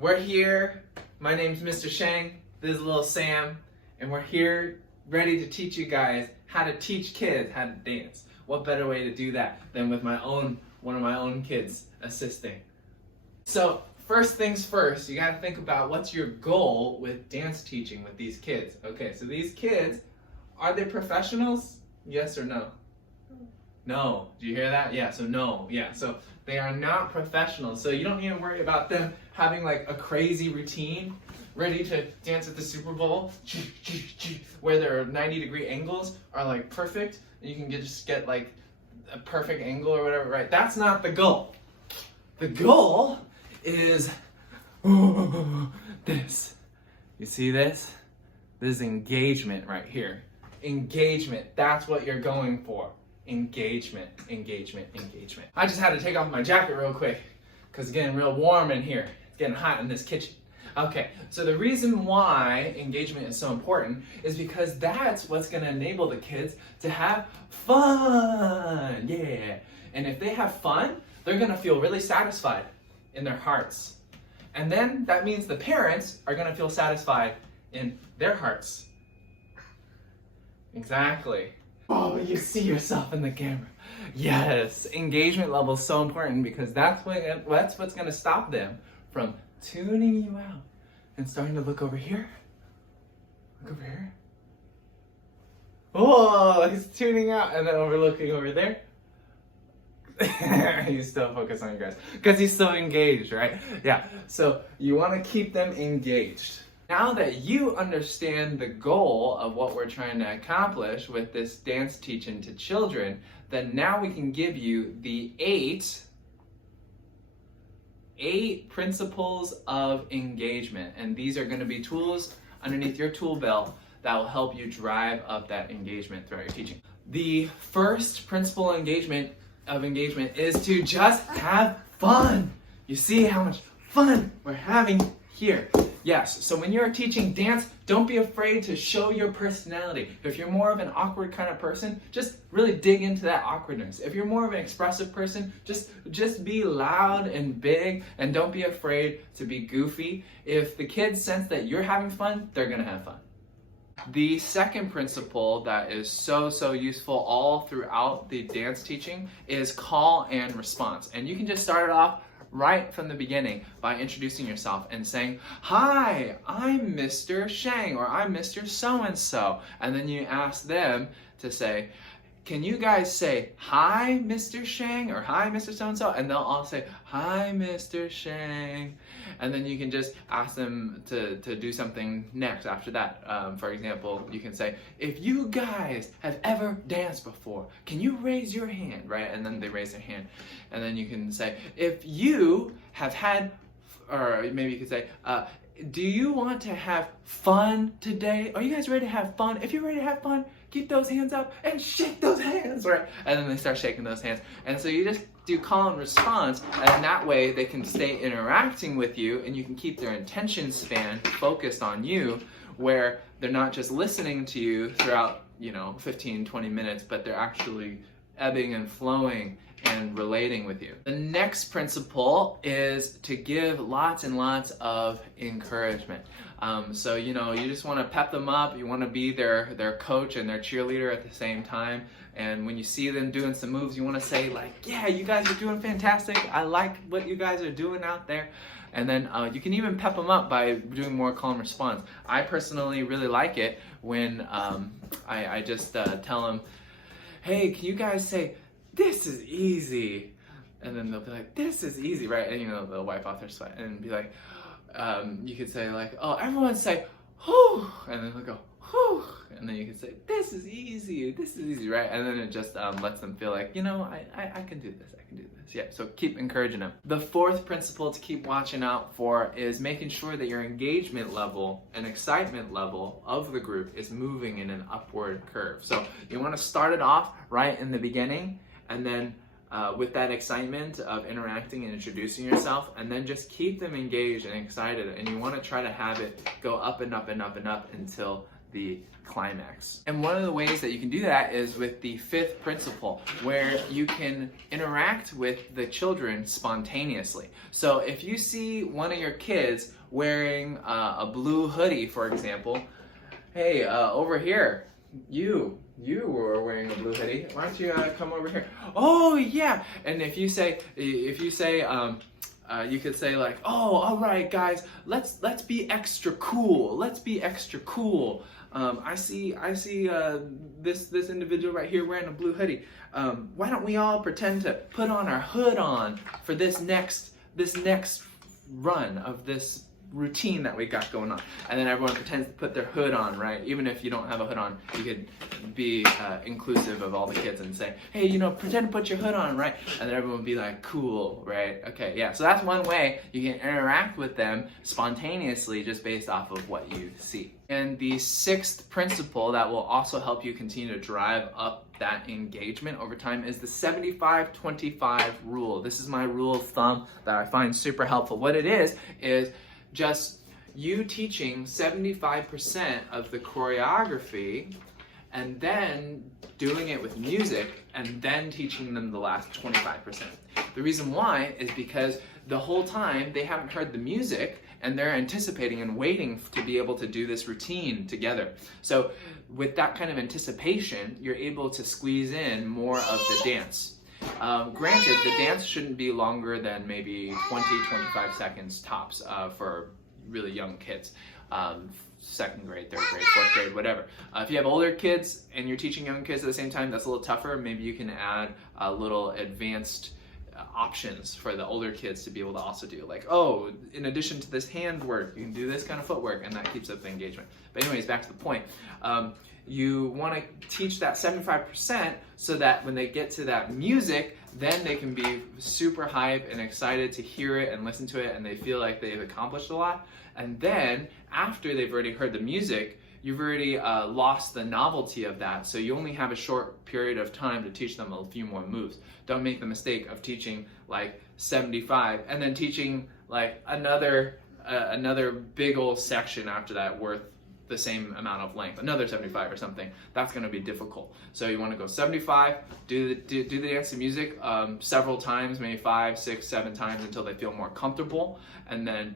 We're here. My name's Mr. Sheng. This is little Sam. And we're here ready to teach you guys how to teach kids how to dance. What better way to do that than with one of my own kids assisting. So first things first, you gotta think about what's your goal with dance teaching with these kids. Okay, so these kids, are they professionals? Yes or no? No. Do you hear that? Yeah, so no. Yeah, so they are not professionals. So you don't need to worry about them having like a crazy routine ready to dance at the Super Bowl where their 90-degree angles are like perfect. You can just get like a perfect angle or whatever, right? That's not the goal. The goal is this. You see this? This is engagement right here. Engagement. That's what you're going for. Engagement, engagement, engagement. I just had to take off my jacket real quick because it's getting real warm in here. It's getting hot in this kitchen. Okay, so the reason why engagement is so important is because that's what's going to enable the kids to have fun. Yeah. And if they have fun, they're going to feel really satisfied in their hearts. And then that means the parents are going to feel satisfied in their hearts. Exactly. Oh, you see yourself in the camera. Yes, engagement level is so important because that's what's going to stop them from tuning you out and starting to look over here. Look over here. Oh, he's tuning out and then overlooking over there. He's still focused on you guys because he's so engaged, right? Yeah, so you want to keep them engaged. Now that you understand the goal of what we're trying to accomplish with this dance teaching to children, then now we can give you the eight principles of engagement. And these are going to be tools underneath your tool belt that will help you drive up that engagement throughout your teaching. The first principle of engagement is to just have fun. You see how much fun we're having here. Yes, so when you're teaching dance, don't be afraid to show your personality. If you're more of an awkward kind of person, just really dig into that awkwardness. If you're more of an expressive person, just be loud and big and don't be afraid to be goofy. If the kids sense that you're having fun, they're gonna have fun. The second principle that is so useful all throughout the dance teaching is call and response. And you can just start it off right from the beginning by introducing yourself and saying, "Hi, I'm Mr. Sheng," or "I'm Mr. So-and-so." And then you ask them to say, "Can you guys say, 'Hi, Mr. Sheng,' or 'Hi, Mr. So-and-so?'" And they'll all say, "Hi, Mr. Sheng." And then you can just ask them to do something next after that. For example, you can say, "If you guys have ever danced before, can you raise your hand?" Right? And then they raise their hand. And then you can say, "If you have had," or maybe you could say, "Do you want to have fun today? Are you guys ready to have fun? If you're ready to have fun, keep those hands up and shake those hands," right? And then they start shaking those hands. And so you just do call and response, and that way they can stay interacting with you and you can keep their attention span focused on you, where they're not just listening to you throughout, 15, 20 minutes, but they're actually ebbing and flowing and relating with you. The next principle is to give lots and lots of encouragement. So you just want to pep them up. You want to be their coach and their cheerleader at the same time. And when you see them doing some moves, you want to say like, "Yeah, you guys are doing fantastic. I like what you guys are doing out there." And then you can even pep them up by doing more call and response. I personally really like it when I just tell them, "Hey, can you guys say, 'This is easy'?" And then they'll be like, "This is easy," right? And they'll wipe off their sweat and be like, you could say like, "Oh, everyone say, 'whew,' and then they'll go, 'whew,' and then you can say, 'This is easy, this is easy,' right? And then it just lets them feel like, I can do this, I can do this. Yeah, so keep encouraging them. The fourth principle to keep watching out for is making sure that your engagement level and excitement level of the group is moving in an upward curve. So you want to start it off right in the beginning, and then with that excitement of interacting and introducing yourself, and then just keep them engaged and excited. And you want to try to have it go up and up and up and up until the climax. And one of the ways that you can do that is with the fifth principle, where you can interact with the children spontaneously. So if you see one of your kids wearing a blue hoodie, for example, hey, over here, you were wearing a blue hoodie. Why don't you come over here? Oh yeah. And if you say, you could say like, oh, all right, guys, let's be extra cool. Let's be extra cool. I see this individual right here wearing a blue hoodie. Why don't we all pretend to put on our hood on for this next run of this routine that we got going on? And then everyone pretends to put their hood on, right? Even if you don't have a hood on, you could be inclusive of all the kids and say, hey, pretend to put your hood on, right? And then everyone would be like, cool, right? Okay, yeah, so that's one way you can interact with them spontaneously just based off of what you see. And the sixth principle that will also help you continue to drive up that engagement over time is the 75-25 rule. This is my rule of thumb that I find super helpful. What it is just you teaching 75% of the choreography and then doing it with music and then teaching them the last 25%. The reason why is because the whole time they haven't heard the music and they're anticipating and waiting to be able to do this routine together. So with that kind of anticipation, you're able to squeeze in more of the dance. Granted, the dance shouldn't be longer than maybe 20-25 seconds tops for really young kids. Second grade, third grade, fourth grade, whatever. If you have older kids and you're teaching young kids at the same time, that's a little tougher. Maybe you can add a little advanced options for the older kids to be able to also do. Like, oh, in addition to this hand work, you can do this kind of footwork, and that keeps up the engagement. But anyways, back to the point. You want to teach that 75% so that when they get to that music, then they can be super hyped and excited to hear it and listen to it, and they feel like they've accomplished a lot. And then after they've already heard the music, you've already lost the novelty of that, so you only have a short period of time to teach them a few more moves. Don't make the mistake of teaching like 75 and then teaching like another big old section after that worth the same amount of length, another 75 or something. That's going to be difficult. So you want to go 75, do the dance to music several times, maybe 5, 6, 7 times until they feel more comfortable, and then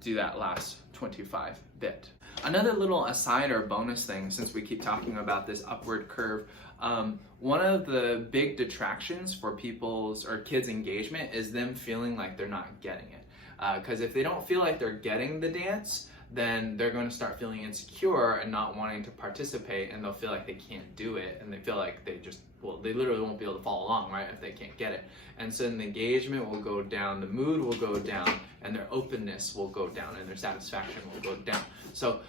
do that last 25 bit. Another little aside or bonus thing, since we keep talking about this upward curve, one of the big detractions for people's or kids' engagement is them feeling like they're not getting it. Because if they don't feel like they're getting the dance, then they're going to start feeling insecure and not wanting to participate, and they'll feel like they can't do it, and they feel like they literally won't be able to follow along, right, if they can't get it. And so then the engagement will go down, the mood will go down, and their openness will go down, and their satisfaction will go down. So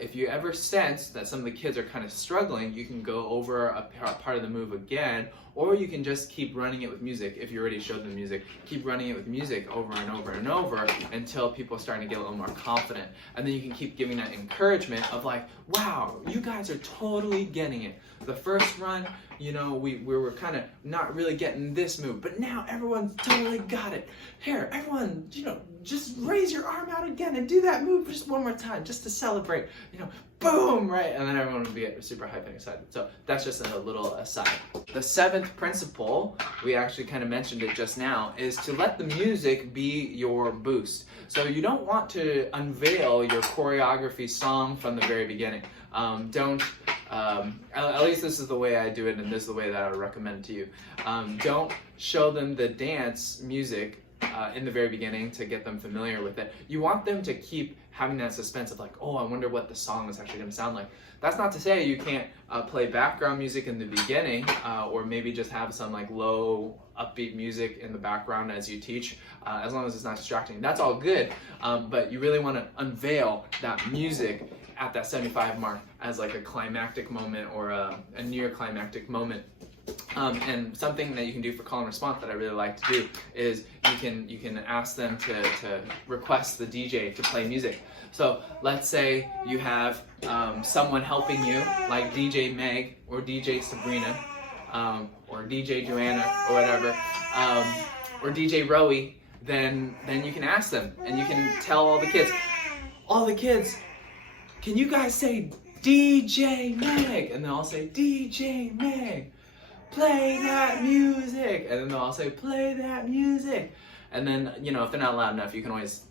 if you ever sense that some of the kids are kind of struggling, you can go over a part of the move again, or you can just keep running it with music. If you already showed them music, keep running it with music over and over and over until people are starting to get a little more confident. And then you can keep giving that encouragement of like, wow, you guys are totally getting it. The first run, we were kind of not really getting this move, but now everyone's totally got it. Here, everyone, just raise your arm out again and do that move just one more time, just to celebrate, boom, right? And then everyone will get super hyped and excited. So that's just a little aside. The seventh principle, we actually kind of mentioned it just now, is to let the music be your boost. So you don't want to unveil your choreography song from the very beginning. At least this is the way I do it, and this is the way that I would recommend to you. Don't show them the dance music in the very beginning to get them familiar with it. You want them to keep having that suspense of like, oh, I wonder what the song is actually going to sound like. That's not to say you can't play background music in the beginning, or maybe just have some like low upbeat music in the background as you teach, as long as it's not distracting. That's all good, but you really want to unveil that music at that 75 mark as like a climactic moment or a near climactic moment. And something that you can do for call and response that I really like to do is you can ask them to request the DJ to play music. So let's say you have someone helping you, like DJ Meg or DJ Sabrina, or DJ Joanna or whatever, or DJ Rowie. Then you can ask them, and you can tell all the kids, can you guys say DJ Meg, and they'll all say, DJ Meg, play that music, and then they'll all say, play that music. And then, you know, if they're not loud enough, you can always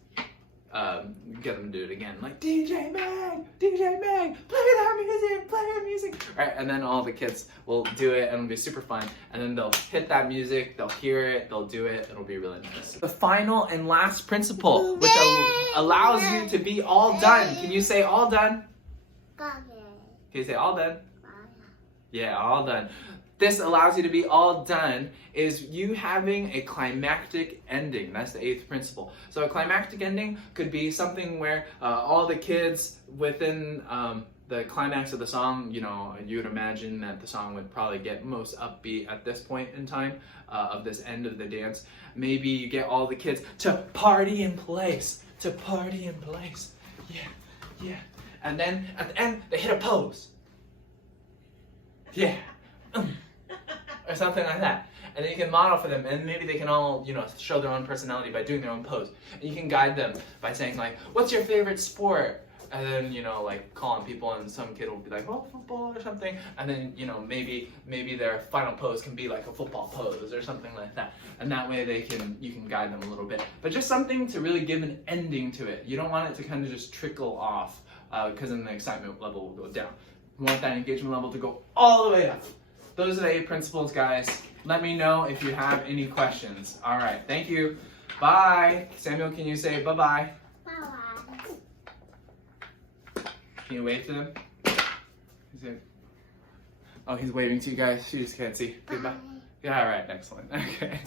get them to do it again, like DJ Meg, play that music, play that music. Right, and then all the kids will do it, and it'll be super fun. And then they'll hit that music, they'll hear it, they'll do it. It'll be really nice. The final and last principle, which allows you to be all done. Can you say all done? Can you say all done? Yeah, all done. This allows you to be all done is you having a climactic ending. That's the 8th principle. So a climactic ending could be something where all the kids within the climax of the song, you know, you would imagine that the song would probably get most upbeat at this point in time of this end of the dance. Maybe you get all the kids to party in place, Yeah. And then at the end, they hit a pose. Yeah. Or something like that. And then you can model for them, and maybe they can all, you know, show their own personality by doing their own pose. And you can guide them by saying like, what's your favorite sport? And then, you know, like calling people, and some kid will be like, oh, football or something. And then, you know, maybe their final pose can be like a football pose or something like that. And that way you can guide them a little bit. But just something to really give an ending to it. You don't want it to kind of just trickle off, because then the excitement level will go down. You want that engagement level to go all the way up. Those are the 8 principles, guys. Let me know if you have any questions. All right, thank you. Bye. Samuel, can you say bye-bye? Bye-bye. Can you wave to them? Oh, he's waving to you guys. You just can't see. Goodbye. Yeah, all right, excellent. Okay.